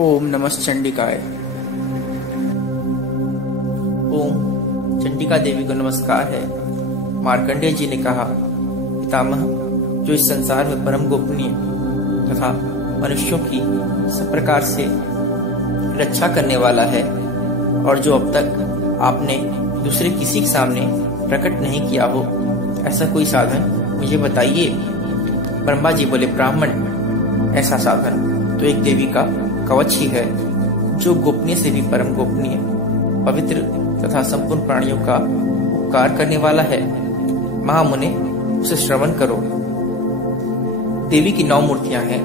ओम नमः चंडिकाय। ओम चंडिका देवी को नमस्कार है। मार्कंडेय जी ने कहा, पितामह, जो इस संसार में परम गोपनीय तथा मनुष्यों की सब प्रकार से रक्षा करने वाला है और जो अब तक आपने दूसरे किसी के सामने प्रकट नहीं किया हो, ऐसा कोई साधन मुझे बताइए। ब्रह्मा जी बोले, ब्राह्मण, ऐसा साधन तो एक देवी का कवच ही है, जो गोपनीय से भी परम गोपनीय, पवित्र तथा संपूर्ण प्राणियों का उपकार करने वाला है। महामुने, उसे श्रवण करो। देवी की 9 मूर्तियां हैं,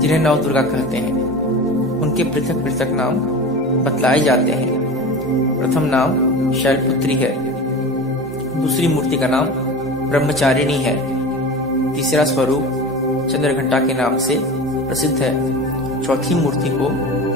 जिन्हें 9 दुर्गा कहते हैं। उनके पृथक पृथक नाम बतलाए जाते हैं। प्रथम नाम शैलपुत्री है, दूसरी मूर्ति का नाम ब्रह्मचारिणी है, तीसरा स्वरूप चंद्रघंटा के नाम से प्रसिद्ध है, चौथी मूर्ति को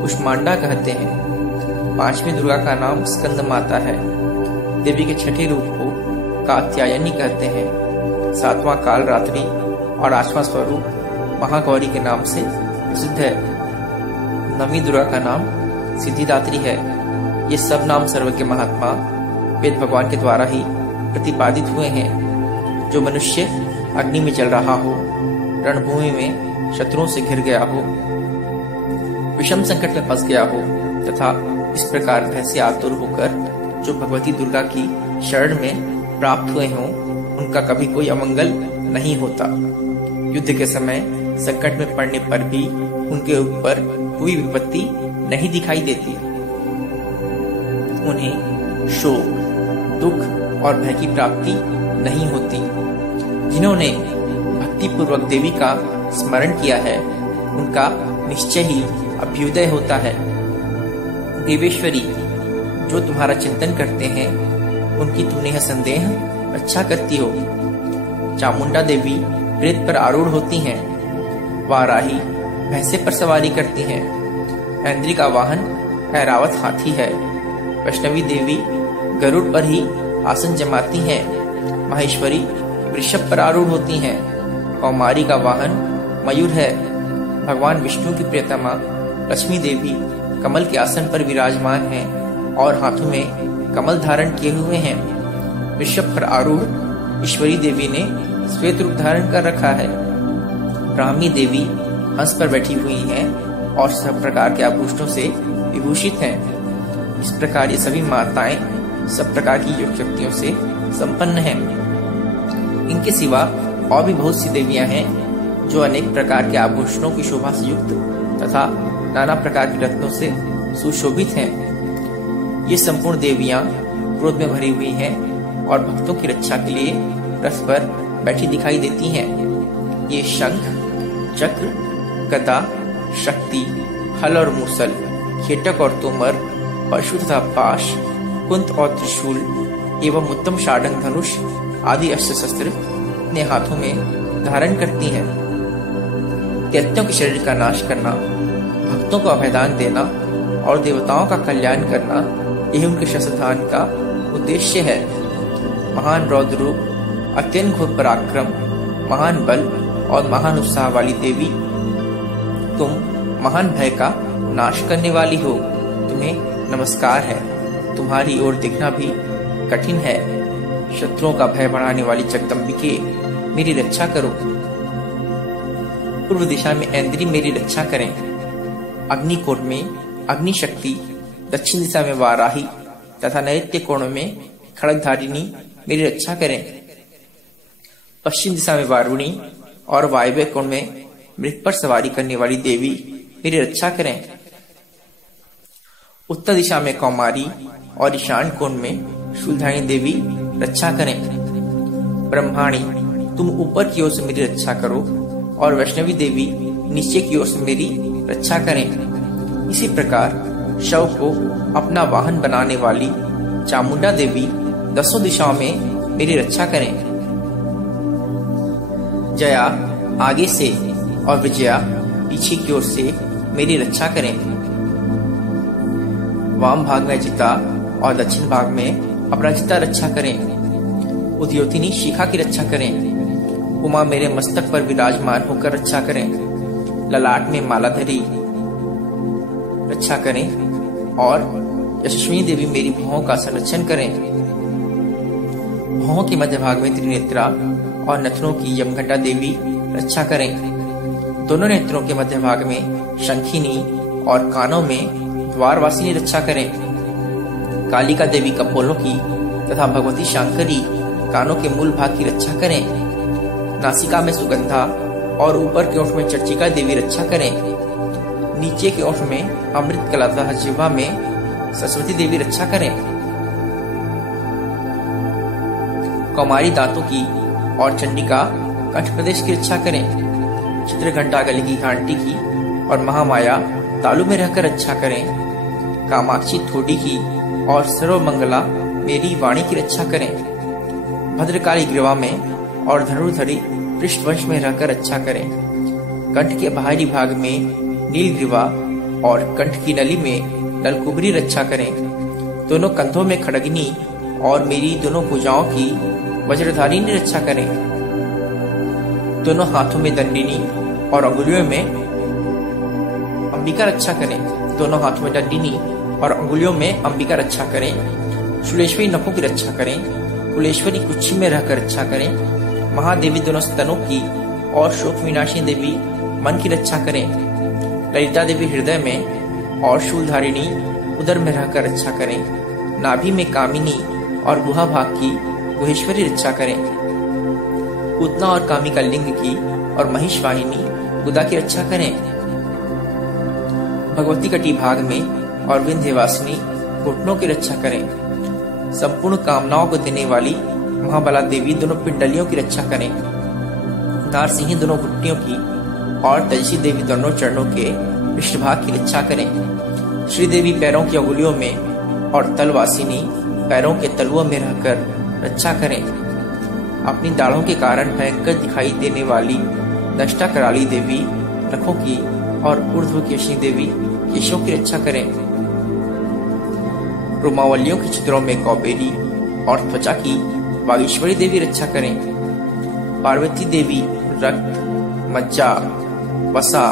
कुष्मांडा कहते हैं, 5वीं दुर्गा का नाम स्कंद माता है, देवी के 6ठे रूप को कात्यायनी कहते हैं, 7वां काल रात्रि और 8वां स्वरूप महागौरी के नाम से प्रसिद्ध है, 9वीं दुर्गा का नाम सिद्धिदात्री है। ये सब नाम सर्वज्ञ महात्मा वेद भगवान के द्वारा ही प्रतिपादित हुए हैं। जो मनुष्य अग्नि में जल रहा हो, रणभूमि में शत्रुओं से घिर गया हो, विषम संकट में फंस गया हो तथा इस प्रकार भय से आतुर होकर जो भगवती दुर्गा की शरण में प्राप्त हुए हों, उनका कभी कोई अमंगल नहीं होता। युद्ध के समय संकट में पड़ने पर भी उनके ऊपर कोई विपत्ति नहीं दिखाई देती। उन्हें शोक, दुख और भय की प्राप्ति नहीं होती। जिन्होंने भक्ति पूर्वक देवी का स्मरण किया है, उनका निश्चय ही अभ्युदय होता है। देवेश्वरी, जो तुम्हारा चिंतन करते हैं, उनकी तुमने यह संदेह अच्छा करती हो। चामुंडा देवी प्रेत पर आरूढ़ होती हैं, वाराही भैंसे पर सवारी करती हैं, ऐन्द्री का वाहन ऐरावत हाथी है, वैष्णवी देवी गरुड़ पर ही आसन जमाती हैं, माहेश्वरी वृषभ पर आरूढ़ होती हैं, कौमारी का वाहन मयूर है, भगवान विष्णु की प्रियतमा लक्ष्मी देवी कमल के आसन पर विराजमान हैं और हाथों में कमल धारण किए हुए हैं। वृषभ पर आरूढ़ ईश्वरी देवी ने श्वेत रूप धारण कर रखा है। ब्राह्मी देवी हंस पर बैठी हुई हैं और सब प्रकार के आभूषणों से विभूषित हैं। इस प्रकार ये सभी माताएं सब प्रकार की योग शक्तियों से संपन्न हैं। इनके सिवा और भी बहुत सी देवियां हैं, जो अनेक प्रकार के आभूषणों की शोभा से युक्त तथा नाना प्रकार के रत्नों से सुशोभित हैं। ये संपूर्ण देवियां क्रोध में भरी हुई हैं और भक्तों की रक्षा के लिए रथ पर बैठी दिखाई देती हैं। ये शंख, चक्र, गदा, शक्ति, हल और मूसल, खेटक और तोमर, परशु तथा पाश, कुंत और त्रिशूल एवं उत्तम शार्दूल धनुष आदि अस्त्र शस्त्र अपने हाथों में धारण करती हैं। दैत्यों के शरीर का नाश करना, भक्तों को अभयदान देना और देवताओं का कल्याण करना, यही उनके शस्त्रधारण का उद्देश्य है। महान रौद्र रूप, अत्यंत घोर पराक्रम, महान बल और महान उत्साह वाली देवी, तुम महान भय का नाश करने वाली हो। तुम्हें नमस्कार है। तुम्हारी ओर देखना भी कठिन है। शत्रुओं का भय बढ़ाने वाली जगदम्बिके, मेरी रक्षा करो। पूर्व दिशा में ऐन्द्री मेरी रक्षा करें, अग्निकोण में अग्नि शक्ति, दक्षिण दिशा में वाराही तथा नैऋत्य कोण में खड़गधारिणी मेरी रक्षा करें, पश्चिम दिशा में वारुणी और वायव्य कोण में मृग पर सवारी करने वाली देवी मेरी रक्षा करें, उत्तर दिशा में कौमारी और ईशान कोण में शूलधारिणी देवी रक्षा करें। ब्रह्माणी, तुम ऊपर की ओर से मेरी रक्षा करो और वैष्णवी देवी नीचे की ओर से मेरी रक्षा करें। इसी प्रकार शव को अपना वाहन बनाने वाली चामुंडा देवी 10 दिशाओं में मेरी रक्षा करें। जया आगे से और विजया पीछे की ओर से मेरी रक्षा करें। वाम भाग में जिता और दक्षिण भाग में अपराजिता रक्षा करें। उद्योतिनी शिखा की रक्षा करें। उमा मेरे मस्तक पर विराजमान होकर रक्षा करें। ललाट में मालाधरी रक्षा करें, और यशस्विनी देवी मेरी भौहों का संरक्षण करें। भौहों के मध्य भाग में त्रिनेत्रा और नथनों की यमघंटा देवी रक्षा करें। दोनों नेत्रों के मध्य भाग में शंखिनी और कानों में द्वारवासिनी रक्षा करें। कालिका देवी कपोलों की तथा भगवती शांकरी कानों के मूल भाग की रक्षा करें। नासिका में सुगंधा और ऊपर के ओठ में चर्चिका देवी रक्षा करें। नीचे के ओठ में अमृत कला तथा जिह्वा में सरस्वती देवी रक्षा करें। कौमारी दांतों की और चंडिका कंठ प्रदेश की रक्षा करें। चित्रघंटा गले की घंटी की और महामाया तालु में रहकर रक्षा करें। कामाक्षी थोड़ी की और सर्वमंगला मेरी वाणी की रक्षा करें। भद्रकाली ग्रीवा में और धनुर्धरी पृष्ठवंश में रहकर रक्षा करें। कंठ के बाहरी भाग में नीलग्रीवा और कंठ की नली में नलकुबरी रक्षा करें। दोनों कंधों में खड़गनी और मेरी दोनों भुजाओं की वज्रधारिणी रक्षा करें। दोनों हाथों में दंडिनी और अंगुलियों में अंबिका रक्षा करें। दोनों हाथों में दंडिनी और अंगुलियों में अंबिका रक्षा करें। शूलेश्वरी नखों की रक्षा करें। कुलेश्वरी कुक्षी में रहकर रक्षा करें। महादेवी दोनों स्तनों की और शोक विनाशिनी देवी मन की रक्षा करें। ललिता देवी हृदय में और शूलधारिणी उदर में रहकर रक्षा करें। नाभि में कामिनी और गुहा भाग की गुहेश्वरी रक्षा करें। पूतना और कामिका लिंग की और महिष वाहिनी गुदा की रक्षा करें। भगवती कटी भाग में और विंध्यवासिनी घुटनों की रक्षा करें। संपूर्ण कामनाओं को देने वाली महाबला देवी दोनों पिंडलियों की रक्षा करें। नारसिंही दोनों घुटनियों की और तेजसी देवी दोनों चरणों के पृष्ठभाग की रक्षा करें। श्रीदेवी पैरों की अंगुलियों में और तलवासिनी पैरों के तलुओं में रहकर रक्षा करें। अपनी दाढ़ों के कारण भयंकर दिखाई देने वाली दष्टा कराली देवी नखों की और ऊर्ध्वकेशिनी देवी केशों की रक्षा करें। रोमावलियों के चित्रों में कौबेरी और त्वचा की वागीश्वरी देवी रक्षा करें। पार्वती देवी रक्त, मज्जा, वसा,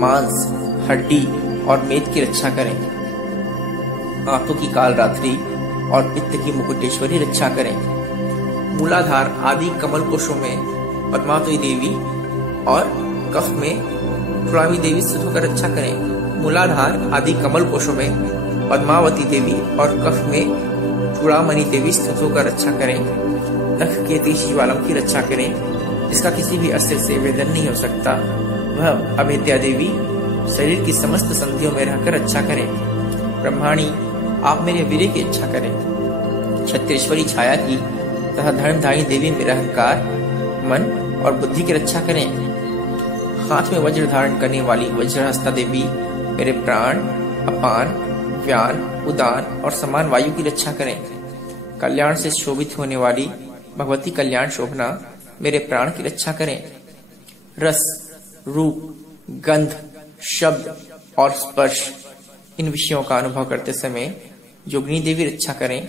मांस, हड्डी और मेद की रक्षा करें। आंखों की काल रात्रि और पित्त की मुकुटेश्वरी रक्षा करें। मूलाधार आदि कमल कोशों में पद्मावती देवी और कफ में चूड़ामणि देवी स्थित होकर रक्षा करें। मूलाधार आदि कमल कोशों में पद्मावती देवी और कफ में चूड़ामणि देवी स्थित होकर रक्षा करें। नख के तीसरी वालम की रक्षा करें, जिसका किसी भी अस्त्र से वेदन नहीं हो सकता। वह अभेद्या देवी शरीर की समस्त संधियों में रहकर रक्षा करें। ब्रह्माणी, आप मेरे वीर्य की इच्छा करें। छत्रेश्वरी छाया की तथा धर्मधारी देवी मेरा अहंकार, मन और बुद्धि की रक्षा करें। हाथ में वज्र धारण करने वाली वज्रहस्ता देवी मेरे प्राण, अपान, व्यान, उदान और समान वायु की रक्षा करें। कल्याण से शोभित होने वाली भगवती कल्याण शोभना मेरे प्राण की रक्षा करें। रस, रूप, गंध, शब्द और स्पर्श, इन विषयों का अनुभव करते समय योगिनी देवी रक्षा करें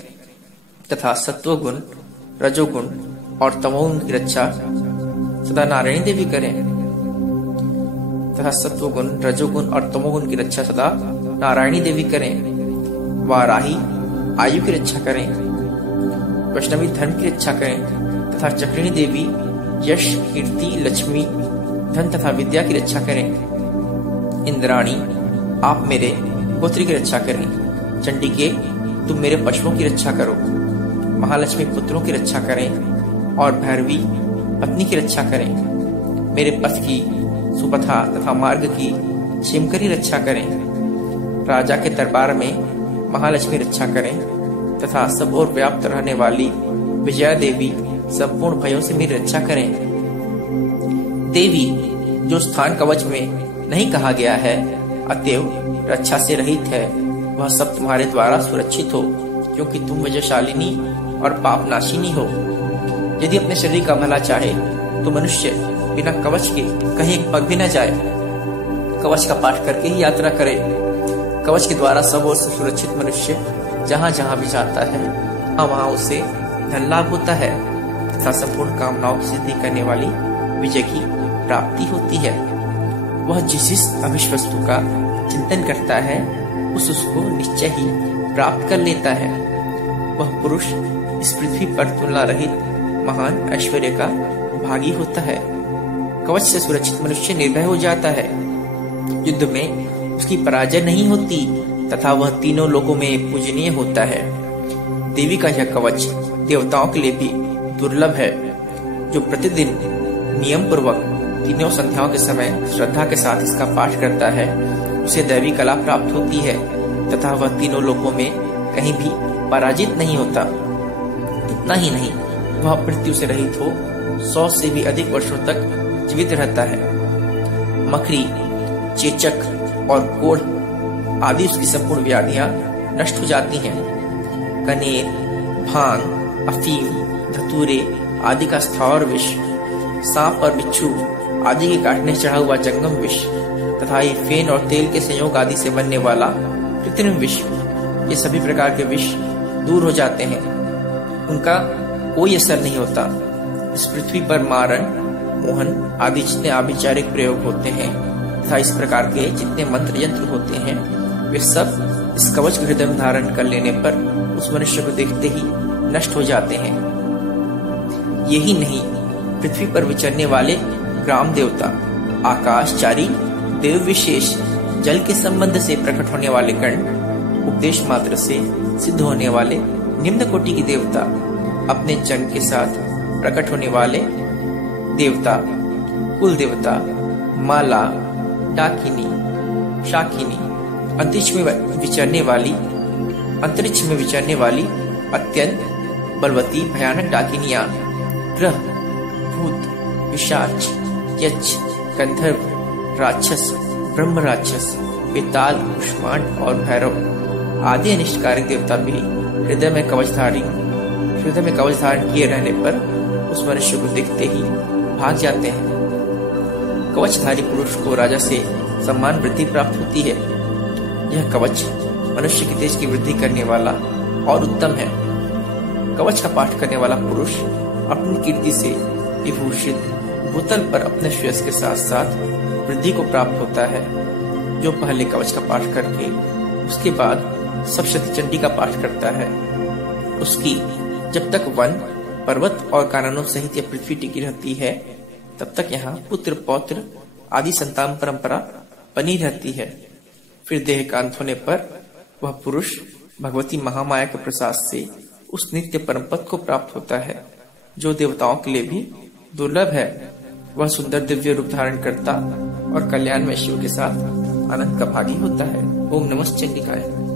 तथा सत्वगुण, रजोगुण और तमोगुण की रक्षा सदा नारायणी देवी करें तथा सत्वगुण, रजोगुण और तमोगुण की रक्षा सदा नारायणी देवी करें। वाराही आयु की रक्षा करें। वैष्णवी धर्म की रक्षा करें तथा चक्रिणी देवी यश, कीर्ति, लक्ष्मी, धन तथा विद्या की रक्षा करें। इंद्राणी, आप मेरे गोत्र की रक्षा करें। चंडिके, तुम मेरे पशुओं की रक्षा करो। महालक्ष्मी पुत्रों की रक्षा करें और भैरवी पत्नी की रक्षा करें। मेरे पथ की, सुपथा तथा मार्ग की क्षेमकरी रक्षा करें। राजा के दरबार में महालक्ष्मी रक्षा करें तथा सब ओर व्याप्त रहने वाली विजया देवी संपूर्ण भयों से मेरी रक्षा करें। देवी, जो स्थान कवच में नहीं कहा गया है, अतएव रक्षा से रहित है, वह सब तुम्हारे द्वारा सुरक्षित हो, क्योंकि तुम विजयशालिनी और पापनाशिनी हो। यदि अपने शरीर का भला चाहे तो मनुष्य बिना कवच के कहीं एक पग भी न जाए। कवच का पाठ करके ही यात्रा करे। कवच के द्वारा सब ओर से सुरक्षित मनुष्य जहाँ जहाँ भी जाता है, वहाँ उसे धन लाभ होता है तथा संपूर्ण कामनाओं की सिद्धि करने वाली विजय की प्राप्ति होती है। वह जिस अभिष्ट वस्तु का चिंतन करता है उसको निश्चय ही प्राप्त कर लेता है। वह पुरुष इस पृथ्वी पर तुलना रहित महान ऐश्वर्य का भागी होता है। कवच से सुरक्षित मनुष्य निर्भय हो जाता है। युद्ध में उसकी पराजय नहीं होती तथा वह तीनों लोकों में पूजनीय होता है। देवी का यह कवच देवताओं के लिए भी दुर्लभ है। जो प्रतिदिन नियम पूर्वक तीनों संध्याओं के समय श्रद्धा के साथ इसका पाठ करता है उसे दैवी कला प्राप्त होती है तथा वह तीनों लोकों में कहीं भी पराजित नहीं होता। इतना ही नहीं, वह मृत्यु से रहित हो 100 से भी अधिक वर्षों तक जीवित रहता है। मकड़ी, चेचक और कोढ़ आदि उसकी संपूर्ण व्याधियां नष्ट हो जाती हैं। कनेर, भांग, अफीम, धतूरे आदि का स्थावर विष, सांप और बिच्छू आदि के काटने चढ़ा हुआ जंगम विष तथा ये फेन और तेल के संयोग आदि से बनने वाला कृत्रिम विष, ये सभी प्रकार के विष दूर हो जाते हैं। उनका कोई असर नहीं होता। इस पृथ्वी पर मारण, मोहन आदि जितने आभिचारिक प्रयोग होते हैं तथा इस प्रकार के जितने मंत्र यंत्र होते हैं वे सब इस कवच को हृदय में धारण कर लेने पर उस मनुष्य को देखते ही नष्ट हो जाते हैं। यही नहीं, पृथ्वी पर विचरने वाले ग्राम देवता, आकाशचारी देव विशेष, जल के संबंध से प्रकट होने वाले गण, उपदेश मात्र से सिद्ध होने वाले निम्न कोटि की देवता, अपने जन के साथ प्रकट होने वाले देवता, कुल देवता, माला, डाकिनी, शाकिनी, अंतरिक्ष में विचरने वाली अत्यंत बलवती भयानक डाकिनियां, ग्रह, भूत, पिशाच, यक्ष, गंधर्व, राक्षस, ब्रह्म राक्षस, बेताल, कुष्मांड और भैरव आदि अनिष्टकारी देवता भी हृदय में कवच धारण किए रहने पर उस मनुष्य को देखते ही भाग जाते हैं। कवचधारी पुरुष को राजा से सम्मान वृद्धि प्राप्त होती है। यह कवच मनुष्य के तेज की वृद्धि करने वाला और उत्तम है। कवच का पाठ करने वाला पुरुष अपनी कीर्ति से विभूषित भूतल पर अपने श्रेयस के साथ साथ वृद्धि को प्राप्त होता है। जो पहले कवच का पाठ करके उसके बाद सप्तशती चंडी का पाठ करता है, उसकी जब तक वन, पर्वत और काननों सहित यह पृथ्वी टिकी रहती है तब तक यहाँ पुत्र, पौत्र आदि संतान परंपरा बनी रहती है। फिर देह का अंत होने पर वह पुरुष भगवती महामाया के प्रसाद से उस नित्य परम पद को प्राप्त होता है जो देवताओं के लिए भी दुर्लभ है। वह सुंदर दिव्य रूप धारण करता और कल्याण में शिव के साथ आनंद का भागी होता है। ओम नमः चंडिकाय।